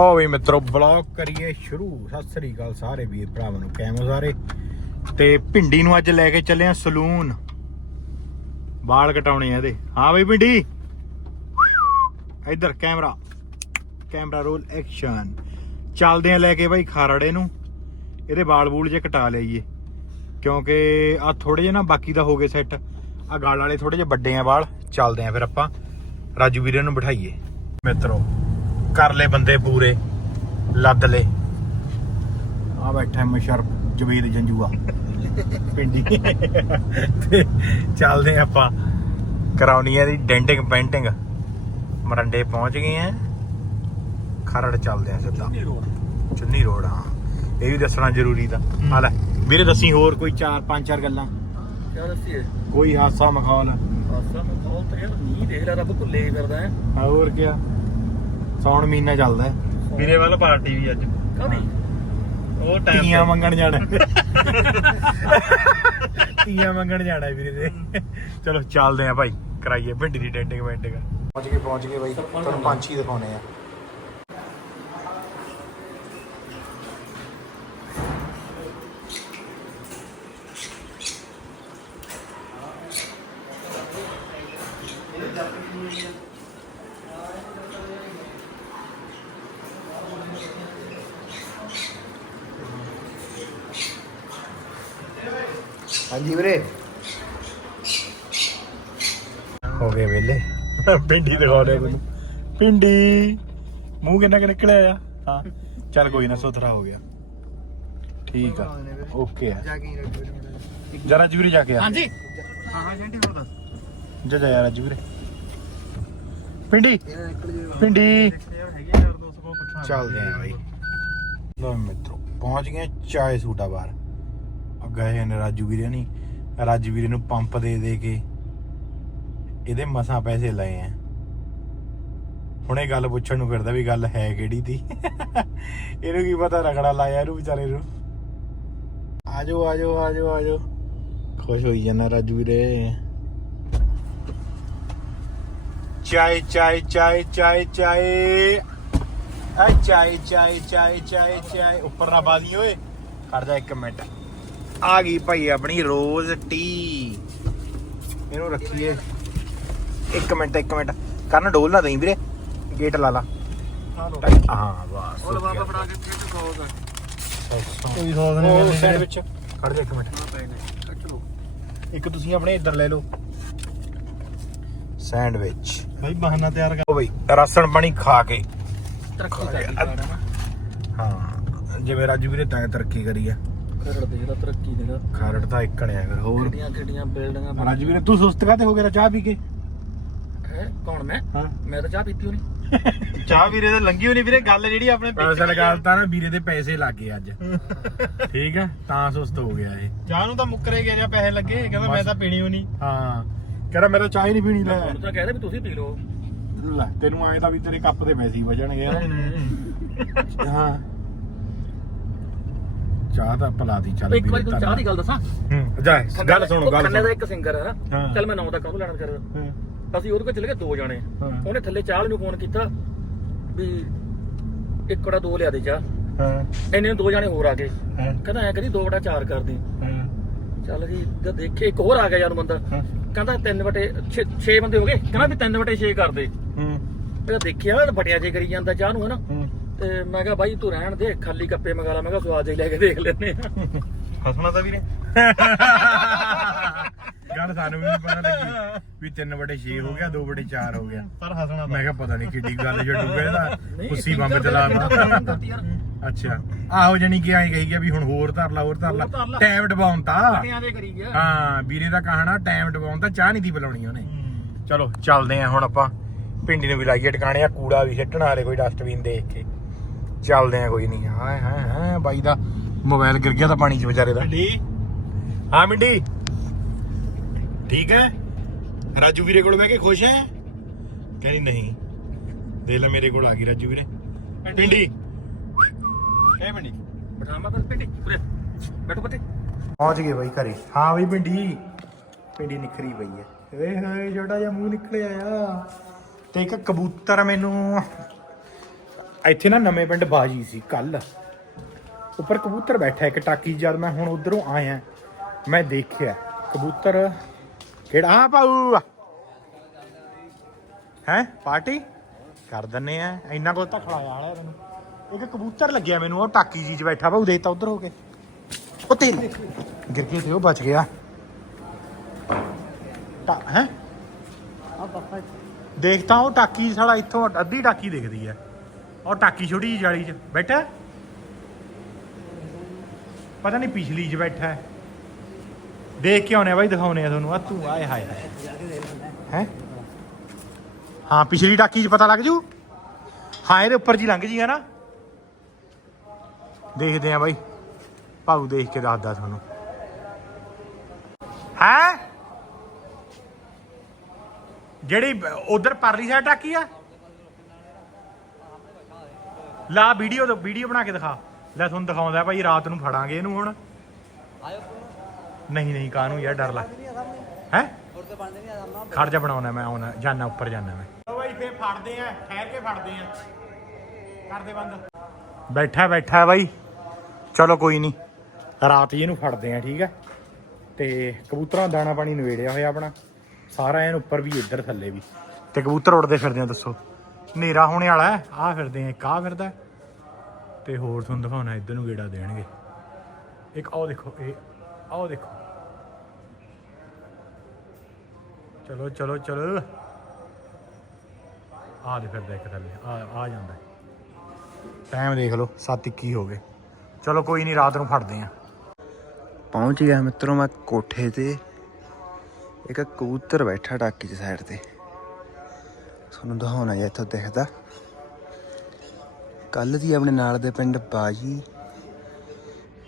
ਓ ਵੀ ਮਿੱਤਰੋ ਬਲੌਗ ਕਰੀਏ ਸ਼ੁਰੂ। ਸਤਿ ਸ੍ਰੀ ਅਕਾਲ ਸਾਰੇ ਵੀਰ ਭਰਾਵਾਂ ਨੂੰ ਕੈਮੋ ਸਾਰੇ? ਤੇ ਭਿੰਡੀ ਨੂੰ ਅੱਜ ਲੈ ਕੇ ਚੱਲੇ ਆ ਸਲੂਨ। ਵਾਲ ਕਟਾਉਣੇ ਆ ਇਹਦੇ। ਹਾਂ ਬਈ ਭਿੰਡੀ। ਇੱਧਰ ਕੈਮਰਾ। Camera roll action. ਚੱਲਦੇ ਆ ਲੈ ਕੇ ਬਾਈ ਖਾਰੜੇ ਨੂੰ। ਇਹਦੇ ਵਾਲ ਬੂਲ ਜੇ ਕਟਾ ਲਈਏ। ਕਿਉਂਕਿ ਆ ਥੋੜੇ ਜਿਹੇ ਨਾ ਬਾਕੀ ਦਾ ਹੋ ਗਏ ਸੈੱਟ ਆ ਗਾਲ ਵਾਲੇ ਥੋੜੇ ਜਿਹੇ ਵੱਡੇ ਆ ਵਾਲ। ਚੱਲਦੇ ਆ ਫਿਰ ਆਪਾਂ। ਰਾਜੂ ਵੀਰੇ ਨੂੰ ਬਿਠਾਈਏ। ਮਿੱਤਰੋ ਕਰ ਲੈ ਬੰਦੇ ਪੂਰੇ ਲੱਦ ਲੈ। ਆ ਬੈਠਾ ਮਸ਼ਰਫ ਜਵੇਦ ਜੰਜੂਆ। ਪਿੰਡੀ। ਤੇ ਚੱਲਦੇ ਆ ਆਪਾਂ। ਕਰਾਉਣੀ ਆ ਦੀ ਡੈਂਟਿੰਗ ਪੈਂਟਿੰਗ। ਮਰੰਡੇ ਪਹੁੰਚ ਗਏ ਆ ਖਰੜ ਚੱਲਦੇ ਆ ਸਿੱਧਾ। ਚੁੰਨੀ ਰੋਡ। ਹਾਂ। ਇਹ ਵੀ ਦੱਸਣਾ ਜ਼ਰੂਰੀ ਦਾ ਆ ਲੈ ਵੀਰੇ ਦੱਸੀ ਹੋਰ ਕੋਈ ਚਾਰ ਪੰਜ ਚਾਰ ਗੱਲਾਂ? ਕਿਆ ਦੱਸੀਏ? ਕੋਈ ਹਾਸਾ ਮਖੌਲ ਨੂੰ ਕਾਲ ਤੇ ਨਹੀਂ ਦੇਖ ਰਿਹਾ ਰੱਬ ਭੁੱਲੇ ਹੀ ਫਿਰਦਾ ਹੈ। ਹੋਰ ਕੀ ਸੌਣ ਮਹੀਨਾ ਚੱਲਦਾ ਹੈ। ਵੀਰੇ ਵੱਲ ਪਾਰਟੀ ਵੀ ਅੱਜ। ਕਾਦੀ ਉਹ ਟਾਈਮ ਤੀਆਂ ਮੰਗਣ ਜਾਣਾ ਤੀਆਂ ਮੰਗਣ ਜਾਣਾ ਵੀਰੇ ਦੇ। ਚਲੋ ਚੱਲਦੇ ਆ ਭਾਈ। ਕਰਾਈਏ ਭਿੰਡੀ ਦੀ ਡੈਂਟਿੰਗ ਵੈਂਟਿੰਗ ਪਹੁੰਚ ਗਏ ਪਹੁੰਚ ਗਏ ਬਾਈ ਤੁਹਾਨੂੰ ਪੰਛੀ ਦਿਖਾਉਣੇ ਆ। ਹਾਂਜੀ ਵੀਰੇ ਹੋ ਗਏ ਵੇਲੇ ਪਿੰਡੀ ਦਿਖਾਉਣੇ ਮੈਨੂੰ ਪਿੰਡੀ ਮੂੰਹ ਕਿੰਨਾ ਕਿ ਨਿਕਲਿਆ ਆ ਹਾਂ ਚੱਲ ਕੋਈ ਨਾ ਸੁਥਰਾ ਹੋ ਗਿਆ ਠੀਕ ਆ ਓਕੇ ਆ ਜਰਾ ਜੀ ਵੀਰੇ ਜਾ ਕੇ ਆ ਹਾਂਜੀ ਹਾਂ ਹਾਂ ਜੰਟੀ ਹੋਰ ਦੱਸ ਜਾ ਜਾ ਯਾਰ ਅੱਜ ਵੀਰੇ ਪਿੰਡੀ ਪਿੰਡੀ ਯਾਰ ਹੈਗੇ ਯਾਰ 200 ਕੋ ਪੁੱਛਾਂ ਚੱਲਦੇ ਆ ਬਾਈ ਲੋ ਮਿੱਤਰੋ ਪਹੁੰਚ ਗਏ ਚਾਏ ਸੂਟਾ ਬਾਹਰ ਆ ਗਏ ਨੇ ਰਾਜੂ ਵੀਰੇ ਨਹੀਂ। ਰਾਜੂ ਵੀਰੇ ਨੂੰ ਪੰਪ ਦੇ ਦੇ ਕੇ ਇਹਦੇ ਮਸਾਂ ਪੈਸੇ ਲਏ ਆ। ਹੁਣੇ ਗੱਲ ਪੁੱਛਣ ਨੂੰ ਫਿਰਦਾ ਵੀ ਗੱਲ ਹੈ ਕਿਹੜੀ ਦੀ। ਇਹਨੂੰ ਕੀ ਪਤਾ ਰਗੜਾ ਲਾਇਆ ਇਹਨੂੰ ਵਿਚਾਰੇ ਨੂੰ। ਆਜੋ ਆਜੋ ਆਜੋ ਆਜੋ। ਖੁਸ਼ ਹੋਈ ਜਾਣਾ ਰਾਜੂ ਵੀਰੇ। ਚਾਏ ਚਾਏ ਚਾਏ ਚਾਏ ਚਾਏ। ਆ ਚਾਏ ਚਾਏ ਚਾਏ ਚਾਏ ਚਾਏ। ਉੱਪਰ ਨਾ ਬਾਦੀ ਓਏ। ਖੜ ਜਾ 1 ਮਿੰਟ। ਆ ਗਈ ਭਾਈ ਆਪਣੀ ਰੋਜ਼ ਟੀ। ਇਹਨੂੰ ਰੱਖੀਏ। ਇੱਕ ਮਿੰਟ ਇੱਕ ਮਿੰਟ। ਕਰਨ ਡੋਲ ਨਾ ਦੇਈ ਵੀਰੇ। ਗੇਟ ਲਾ ਲਾ। ਹਾਂ ਬਸ ਉਹ ਬਾਬਾ ਫੜਾ ਕੇ ਫਿਰ ਖਾਓਗਾ ਕੋਈ ਸੌਸ ਨਹੀਂ ਉਹ ਮਿਲਣੀ ਸੈਂਡਵਿਚ ਖੜ ਜਾ ਇੱਕ ਮਿੰਟ। ਇੱਕ ਤੁਸੀਂ ਆਪਣੇ ਇੱਧਰ ਲੈ ਲਓ। ਸੈਂਡਵਿਚ। ਭਾਈ ਬਹਾਨਾ ਤਿਆਰ ਕਰ। ਉਹ ਬਈ ਰਸਣ ਪਾਣੀ ਖਾ ਕੇ। ਤਰੱਕੀ ਕਰਦੀ ਗਿਆ। ਕਾੜਾ ਨਾ। ਹਾਂ ਜਿਵੇਂ ਰਾਜੂ ਵੀਰੇ ਤਾਂ ਤਰੱਕੀ ਕਰੀ ਆ। ਖਰੜ ਦੇ ਜਿਹੜਾ ਤਰੱਕੀ ਦੇਗਾ ਖਰੜ ਤਾਂ ਇੱਕ ਨੇ ਫਿਰ ਹੋਰ? ਗੱਡੀਆਂ ਗੱਡੀਆਂ ਬਿਲਡਿੰਗਾਂ ਬਣ ਰਾਜੂ ਵੀਰੇ ਤੂੰ ਸੁਸਤ ਕਾਤੇ ਹੋ ਗਿਆ ਚਾਹ ਪੀ ਕੇ? ਹੈ? ਕੌਣ ਮੈਂ? ਹਾਂ। ਮੈਂ ਤਾਂ ਚਾਹ ਪੀਤੀ ਹੋਣੀ। ਚਾਹ ਵੀਰੇ ਦਾ ਲੰਗੀ ਹੋਣੀ ਵੀਰੇ ਗੱਲ ਜਿਹੜੀ ਆਪਣੇ ਪਿੱਛੇ ਅਸਲ ਗੱਲ ਤਾਂ ਨਾ ਵੀਰੇ ਦੇ ਪੈਸੇ ਲੱਗ ਅੱਜ। ਠੀਕ ਆ? ਤਾਂ ਸੁਸਤ ਹੋ ਗਿਆ ਇਹ। ਚਾਹ ਨੂੰ ਤਾਂ ਮੁੱਕਰੇ ਗਿਆ ਜਾਂ ਪੈਸੇ ਲੱਗੇ ਕਹਿੰਦਾ ਮੈਂ ਤਾਂ ਪੀਣੀ ਹੋਣੀ ਹਾਂ। ਕਹਿੰਦਾ ਮੇਰਾ ਚਾਹ ਹੀ ਨਹੀਂ ਪੀਣੀ ਲੈ। ਹੁਣ ਤਾਂ ਕਹਿੰਦੇ ਵੀ ਤੁਸੀਂ ਪੀ ਲਓ। ਲੈ ਤੈਨੂੰ ਆਏ ਤਾਂ ਵੀ ਤੇਰੇ ਕੱਪ ਦੇ ਪੈਸੇ ਹੀ ਵਜਣਗੇ ਹਾਂ। ਚਾਹ ਤਾਂ ਪਲਾਤੀ ਚੱਲ ਇੱਕ ਵਾਰੀ ਤੁਹਾਨੂੰ ਚਾਹ ਦੀ ਗੱਲ ਦੱਸਾਂ? ਹੂੰ ਜਾ ਗੱਲ ਸੁਣੋ ਗੱਲ ਖੰਨੇ ਦਾ ਇੱਕ ਸਿੰਗਰ ਹੈ ਹਾਂ। ਚੱਲ ਮੈਂ ਨਾਮ ਦਾ ਕਾਹਨੂੰ ਲੈਣਾ ਕਰ ਹਾਂ, ਅਸੀਂ ਉਹਦੇ ਕੋਲ ਚਲੇ ਗਏ ਦੋ ਜਾਣੇ। ਹਾਂ। ਉਹਨੇ ਥੱਲੇ ਚਾਹ ਵਾਲੇ ਨੂੰ ਫੋਨ ਕੀਤਾ ਵੀ ਇੱਕ ਵੜਾ ਦੋ ਲਿਆ ਦੇ ਚਾਹ। ਹਾਂ। ਇੰਨੇ ਨੂੰ ਦੋ ਜਾਣੇ ਹੋਰ ਆ ਗਏ। ਹਾਂ, ਕਹਿੰਦਾ ਐ ਕਰੀ ਦੋ ਵੜਾ ਚਾਰ ਕਰ ਦੇ। ਹਾਂ, ਚੱਲ ਜੀ ਜਦ ਦੇਖੇ ਇੱਕ ਹੋਰ ਆ ਗਿਆ ਯਾਰ ਬੰਦਾ। ਹਾਂ, ਕਹਿੰਦਾ ਤਿੰਨ ਵਟੇ 6 ਬੰਦੇ ਹੋ ਗਏ। ਕਹਿੰਦਾ ਵੀ ਤਿੰਨ ਵਟੇ 6 ਕਰ ਦੇ। ਹੂੰ, ਮੈਂ ਦੇਖਿਆ ਬਟਿਆ ਜੇ ਕਰੀ ਜਾਂਦਾ ਚਾਹ ਨੂੰ ਹਨਾ? ਹੂੰ। ਤੇ ਮੈਂ ਕਿਹਾ ਬਾਈ ਤੂੰ ਰਹਿਣ ਦੇ ਖਾਲੀ ਕੱਪੇ ਮੰਗਾ ਲਾ। ਮੈਂ ਕਿਹਾ ਸਵਾਦ ਹੀ ਲੈ ਕੇ ਦੇਖ ਲੈਨੇ ਆ। ਹਸਣਾ ਤਾਂ ਵੀਰੇ ਗੱਲ ਸਾਨੂੰ ਵੀ ਨਹੀਂ ਪਤਾ ਲੱਗੀ ਵੀ 3 ਬਟੇ 6 ਹੋ ਗਿਆ 2 ਬਟੇ 4 ਹੋ ਗਿਆ। ਪਰ ਹਸਣਾ ਮੈਂ ਕਿਹਾ ਪਤਾ ਨਹੀਂ ਕਿੱਡੀ ਗੱਲ ਇਹਦਾ ਨਹੀਂ, ਉਸੀ ਇੱਕ ਬੰਬ ਯਾਰ ਅੱਛਾ। ਆਹੋ ਜਣੀ ਕਿ ਆਈ ਗਈ ਗਿਆ ਵੀ ਹੁਣ ਹੋਰ ਧਰ ਲਾ ਹੋਰ ਧਰ ਲਾ। ਟਾਈਮ ਡਬਾਉਣ ਤਾਂ। ਬਟਿਆਂ ਦੇ ਕਰੀ ਗਿਆ? ਹਾਂ ਵੀਰੇ ਦਾ ਕਹਾਣਾ ਟਾਈਮ ਡਬਾਉਣ ਤਾਂ ਚਾਹ ਨਹੀਂ ਦੀ ਬੁਲਾਉਣੀ ਉਹਨੇ। ਚਲੋ ਚੱਲਦੇ ਆ ਹੁਣ ਆਪਾਂ। ਪਿੰਡੀ ਨੂੰ ਵੀ ਲਾਈਏ ਟਿਕਾਣੇ ਆ ਕੂੜਾ ਵੀ ਸਿੱਟਣ ਵਾਲੇ ਕੋਈ ਡਸਟਬਿਨ ਦੇਖ ਕੇ। ਚੱਲਦੇ ਆ ਕੋਈ ਨਹੀਂ। ਹਾਏ ਹਾਏ ਹਾਏ ਬਾਈ ਦਾ ਮੋਬਾਈਲ ਗਿਰ ਗਿਆ ਤਾਂ ਪਾਣੀ 'ਚ ਵਿਚਾਰੇ ਦਾ। ਡੀ ਹਾਂ ਮਿੰਡੀ। ਠੀਕ ਹੈ? ਰਾਜੂ ਵੀਰੇ ਕੋਲ ਬਹਿ ਕੇ ਖੁਸ਼ ਹੈ? ਕਹਿੰਦੀ ਨਹੀਂ। ਦੇਖ ਲੈ ਮੇਰੇ ਕੋਲ ਆ ਗਈ ਰਾਜੂ ਵੀਰੇ। ਪਿੰਡੀ ਇਹ ਮੰਡੀ ਬਠਾਮਾ ਫਿਰ ਪਿੱਟੀ ਉਰੇ। ਬੈਠੋ ਪੱਤੇ ਪਹੁੰਚ ਗਏ ਬਾਈ ਘਰੇ। ਹਾਂ ਬਈ ਪਿੰਡੀ ਪਿੰਡੀ ਨਿਖਰੀ ਪਈ ਹੈ। ਵੇ ਹਾਏ ਛੋਟਾ ਜਿਹਾ ਮੂੰਹ ਨਿਕਲਿਆ ਆ। ਤੇ ਇੱਕ ਕਬੂਤਰ ਮੈਨੂੰ ਇੱਥੇ ਨਾ ਨਵੇਂ ਪਿੰਡ ਬਾਜੀ ਸੀ ਕੱਲ ਉੱਪਰ ਕਬੂਤਰ ਬੈਠਾ, ਇੱਕ ਟਾਕੀ 'ਚ ਜਦ ਮੈਂ ਹੁਣ ਉਧਰੋਂ ਆਇਆ, ਮੈਂ ਦੇਖਿਆ, ਕਬੂਤਰ ਕਿਹੜਾ? ਹਾਂ ਪਾਉ ਹੈ, ਪਾਰਟੀ? ਕਰ ਦਿੰਨੇ ਆ, ਇੰਨਾ ਕੁ ਤਾਂ ਖਲਾਇਆ ਵਾਲਾ ਮੈਨੂੰ ਇੱਕ ਕਬੂਤਰ ਲੱਗਿਆ ਮੈਨੂੰ, ਉਹ ਟਾਕੀ ਜੀ 'ਚ ਬੈਠਾ ਭਾਉ ਦੇਤਾ ਉਧਰ ਹੋ ਕੇ। ਉਹ ਤੇਰੀ ਗਿਰ ਕੇ ਤੇ ਉਹ ਬਚ ਗਿਆ। ਹੈ? ਆ ਉਹ ਟਾਕੀ ਸਾਲਾ ਇੱਥੋਂ ਅੱਧੀ ਟਾਕੀ ਦਿਖਦੀ ਹੈ ਔਰ ਟਾਕੀ ਛੋਟੀ ਜੀ ਜਾਲੀ 'ਚ ਬੈਠਾ ਪਤਾ ਨਹੀਂ ਪਿਛਲੀ 'ਚ ਬੈਠਾ ਦੇਖ ਕੇ ਆਉਣੇ ਆ ਬਾਈ, ਦਿਖਾਉਣੇ ਆ ਤੁਹਾਨੂੰ। ਆ ਤੂੰ ਆਏ ਹਾਏ ਹੈ? ਹਾਂ, ਪਿਛਲੀ ਟਾਕੀ 'ਚ ਪਤਾ ਲੱਗ ਜੂ। ਹਾਂ, ਇਹਦੇ ਉੱਪਰ ਜੀ ਲੰਘ ਜੀ ਹੈ ਨਾ। ਦੇਖਦੇ ਆ ਬਾਈ। ਭਾਊ ਦੇਖ ਕੇ ਦੱਸਦਾ ਤੁਹਾਨੂੰ। ਹੈ? ਜਿਹੜੀ ਉਧਰ ਪਰਲੀ ਸਾਈਡ ਟਾਕੀ ਆ ਲਾ ਵੀਡੀਓ ਤੋਂ ਵੀਡੀਓ ਬਣਾ ਕੇ ਦਿਖਾ। ਲੈ ਤੁਹਾਨੂੰ ਦਿਖਾਉਂਦਾ ਭਾਈ ਰਾਤ ਨੂੰ ਫੜਾਂਗੇ ਇਹਨੂੰ ਹੁਣ। ਨਹੀਂ ਨਹੀਂ ਕਾਹਨੂੰ ਯਾਰ ਡਰ ਲੱਗ। ਹੈ? ਖੜ ਜਾ ਬਣਾਉਣਾ ਮੈਂ ਆਉਣਾ ਜਾਣਾ ਉੱਪਰ ਜਾਣਾ ਮੈਂ। ਲੋ ਭਾਈ ਫੇਰ ਫੜਦੇ ਆ ਠਹਿਰ ਕੇ ਫੜਦੇ ਆ। ਕਰਦੇ ਬੰਦ। ਬੈਠਾ ਬੈਠਾ ਬਾਈ। ਚਲੋ ਕੋਈ ਨਹੀਂ ਰਾਤ ਹੀ ਇਹਨੂੰ ਫੜਦੇ ਆ ਠੀਕ ਹੈ ਤੇ ਕਬੂਤਰਾਂ ਦਾ ਦਾਣਾ ਪਾਣੀ ਨਵੇੜਿਆ ਹੋਇਆ ਆਪਣਾ। ਸਾਰਾ ਐਨ ਉੱਪਰ ਵੀ ਇੱਧਰ ਥੱਲੇ ਵੀ। ਤੇ ਕਬੂਤਰ ਉੜਦੇ ਫਿਰਦੇ ਆ ਦੱਸੋ। ਹਨੇਰਾ ਹੋਣੇ ਵਾਲਾ ਆ ਫਿਰਦੇ ਆ, ਇੱਕ ਆਹ ਫਿਰਦਾ ਤੇ ਹੋਰ ਤੁਹਾਨੂੰ ਦਿਖਾਉਣਾ, ਇੱਧਰ ਨੂੰ ਗੇੜਾ ਦੇਣਗੇ। ਇੱਕ ਆਹ ਦੇਖੋ, ਇਹ ਆਹ ਦੇਖੋ। ਚਲੋ ਚਲੋ ਚਲੋ। ਆ ਦੇ ਫਿਰਦਾ ਇੱਕ ਥੱਲੇ ਆ ਆ ਜਾਂਦਾ ਟਾਈਮ ਦੇਖ ਲਓ 7:21 ਹੋ ਗਏ। ਚਲੋ, ਕੋਈ ਨਹੀਂ, ਰਾਤ ਨੂੰ ਫੜਦੇ ਆ ਪਹੁੰਚ ਗਿਆ ਮਿੱਤਰੋ ਮੈਂ ਕੋਠੇ ਤੇ। ਇੱਕ ਕਬੂਤਰ ਬੈਠਾ ਟਾਕੀ ਦੀ ਸਾਈਡ ਤੇ। ਤੁਹਾਨੂੰ ਦਿਖਾਉਣਾ ਜਾਂ ਇੱਥੋਂ ਦਿਖਦਾ। ਕੱਲ ਦੀ ਆਪਣੇ ਨਾਲ ਦੇ ਪਿੰਡ ਬਾਜੀ।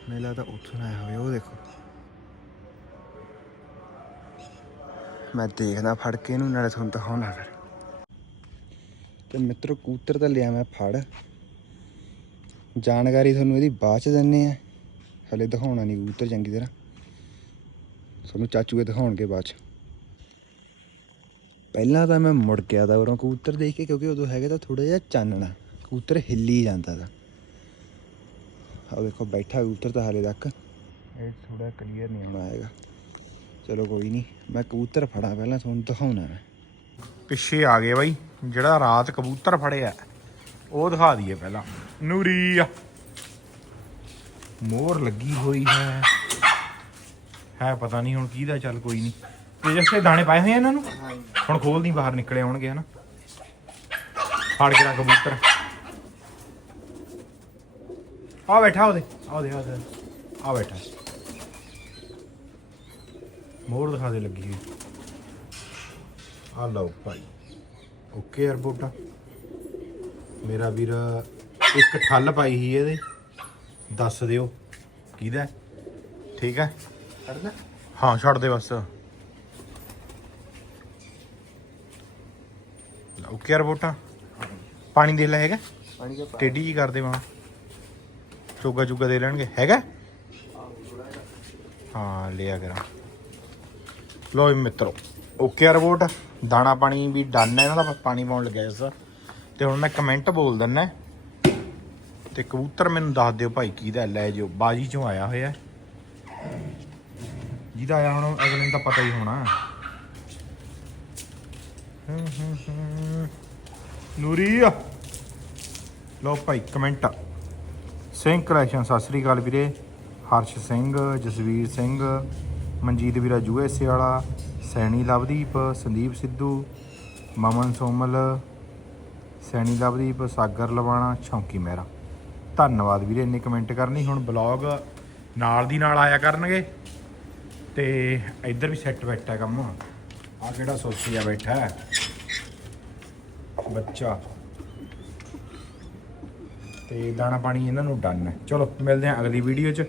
ਮੈਨੂੰ ਲੱਗਦਾ ਉੱਥੋਂ ਆਇਆ ਹੋਵੇ ਉਹ ਦੇਖੋ। ਮੈਂ ਦੇਖਦਾ ਫੜ ਕੇ ਇਹਨੂੰ, ਨਾਲੇ ਤੁਹਾਨੂੰ ਦਿਖਾਉਣਾ ਫਿਰ। ਤੇ ਮਿੱਤਰੋ ਕੂਤਰ ਤਾਂ ਲਿਆ ਮੈਂ ਫੜ। ਜਾਣਕਾਰੀ ਤੁਹਾਨੂੰ ਇਹਦੀ ਬਾਅਦ ਚ ਦਿੰਨੇ ਆ। ਹਲੇ ਦਿਖਾਉਣਾ ਨਹੀਂ ਕੂਤਰ ਚੰਗੀ ਤਰ੍ਹਾਂ। ਤੁਹਾਨੂੰ ਚਾਚੂ ਇਹ ਦਿਖਾਉਣਗੇ ਬਾਅਦ ਚ। ਪਹਿਲਾਂ ਤਾਂ ਮੈਂ ਮੁੜ ਗਿਆ ਤਾਂ ਉਰੋਂ ਕਬੂਤਰ ਦੇਖ ਕੇ, ਕਿਉਂਕਿ ਉਦੋਂ ਹੈਗਾ ਤਾਂ ਥੋੜਾ ਜਿਹਾ ਚਾਨਣਾ। ਕਬੂਤਰ ਹਿੱਲੀ ਜਾਂਦਾ ਤਾਂ। ਆ ਵੇਖੋ, ਬੈਠਾ ਕਬੂਤਰ ਤਾਂ ਹਾਲੇ ਤੱਕ। ਇਹ ਥੋੜਾ ਕਲੀਅਰ ਨਹੀਂ ਹੋਣਾ ਹੈਗਾ। ਚਲੋ ਕੋਈ ਨਹੀਂ, ਮੈਂ ਕਬੂਤਰ ਫੜਾਂ ਪਹਿਲਾਂ, ਤੁਹਾਨੂੰ ਦਿਖਾਉਣਾ ਮੈਂ। ਪਿੱਛੇ ਆ ਗਏ ਬਾਈ, ਜਿਹੜਾ ਰਾਤ ਕਬੂਤਰ ਫੜਿਆ, ਉਹ ਦਿਖਾ ਦਈਏ ਪਹਿਲਾਂ। ਨੂਰੀ ਆ। ਮੋਹਰ ਲੱਗੀ ਹੋਈ ਹੈ। ਹੈ ਪਤਾ ਨਹੀਂ ਹੁਣ ਕਿਹਦਾ, ਚੱਲ ਕੋਈ ਨਹੀਂ। ਤੇ ਜਿਵੇਂ ਦਾਣੇ ਪਾਏ ਹੋਏ ਆ ਇਹਨਾਂ ਨੂੰ? ਹੁਣ ਖੋਲਦੀ ਬਾਹਰ ਨਿਕਲੇ ਆਉਣਗੇ ਹਨਾ? ਫੜ ਕੇ ਰੱਖ ਕਬੂਤਰ। ਆ ਬੈਠਾ ਉਹਦੇ। ਆ ਦੇ ਆ ਦੇ ਆ ਬੈਠਾ। ਮੋਹਰ ਦਿਖਾ ਦੇ ਲੱਗੀ ਹੋਈ। ਆ ਲਓ ਭਾਈ। ਓਕੇ 에어ਪੋਰਟ ਮੇਰਾ ਵੀਰ ਇੱਕ ਠੱਲ ਪਾਈ ਸੀ ਇਹਦੇ। ਦੱਸ ਦਿਓ। ਕਿਹਦਾ? ਠੀਕ ਹੈ? ਛੱਡਦਾ ਹਾਂ ਛੱਡ ਦੇ ਬਸ। ਓਕੇ 에어ਪੋਰਟ ਪਾਣੀ ਦੇ ਲੈ ਹੈਗਾ? ਪਾਣੀ ਦਾ ਟੇਢੀ ਜੀ ਕਰਦੇ ਵਾਂ ਚੋਗਾ ਚੁਗਾ ਦੇ ਲੈਣਗੇ। ਹੈਗਾ? ਹਾਂ ਲਿਆ ਕਰਾਂ। ਲੋ ਮਿੱਤਰੋ ਓਕੇ ਰਿਪੋਰਟ ਦਾਣਾ ਪਾਣੀ ਵੀ ਡਨ ਹੈ ਇਹਨਾਂ ਦਾ ਪਾਣੀ ਪਾਉਣ ਲੱਗਿਆ ਇਸ ਤੇ ਹੁਣ ਮੈਂ ਕਮੈਂਟ ਬੋਲ ਦਿੰਨਾ ਤੇ ਕਬੂਤਰ ਮੈਨੂੰ ਦੱਸ ਦਿਓ ਭਾਈ ਕਿਹਦਾ ਲੈ ਜਿਓ। ਬਾਜੀ ਚੋਂ ਆਇਆ ਹੋਇਆ। ਜਿਹਦਾ ਆਇਆ ਹੁਣ ਅਗਲੇ ਨੂੰ ਤਾਂ ਪਤਾ ਹੀ ਹੋਣਾ। ਹੂੰ ਹੂੰ ਹੂੰ। ਨੂਰੀ ਆ। ਲਓ ਭਾਈ ਕਮੈਂਟ ਸਿੰਘ ਕਲੈਕਸ਼ਨ ਸਤਿ ਸ੍ਰੀ ਅਕਾਲ ਵੀਰੇ। ਹਰਸ਼ ਸਿੰਘ, ਜਸਵੀਰ ਸਿੰਘ, ਮਨਜੀਤ ਵੀਰਾ ਯੂਐਸਏ ਵਾਲਾ, ਸੈਣੀ ਲਵਦੀਪ, ਸੰਦੀਪ ਸਿੱਧੂ, ਮਮਨ ਸੋਮਲ, ਸੈਣੀ ਲਵਦੀਪ, ਸਾਗਰ ਲਵਾਣਾ ਸ਼ੌਂਕੀ ਮਹਿਰਾ। ਧੰਨਵਾਦ ਵੀਰੇ, ਇੰਨੇ ਕਮੈਂਟ ਕਰਨੀ। ਹੁਣ ਬਲੌਗ ਨਾਲ ਦੀ ਨਾਲ ਆਇਆ ਕਰਨਗੇ। ਤੇ ਇੱਧਰ ਵੀ ਸੈੱਟ ਬੈਠਾ ਕੰਮ। ਆ ਕਿਹੜਾ ਸੋਚਿਆ ਬੈਠਾ ਬੱਚਾ। ਤੇ ਦਾਣਾ ਪਾਣੀ ਇਹਨਾਂ ਨੂੰ ਡਨ ਹੈ। ਚਲੋ, ਮਿਲਦੇ ਹਾਂ ਅਗਲੀ ਵੀਡੀਓ 'ਚ।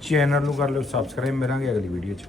ਚੈਨਲ ਨੂੰ ਕਰ ਲਿਓ ਸਬਸਕ੍ਰਾਈਬ ਮਿਲਾਂਗੇ ਅਗਲੀ ਵੀਡੀਓ 'ਚ।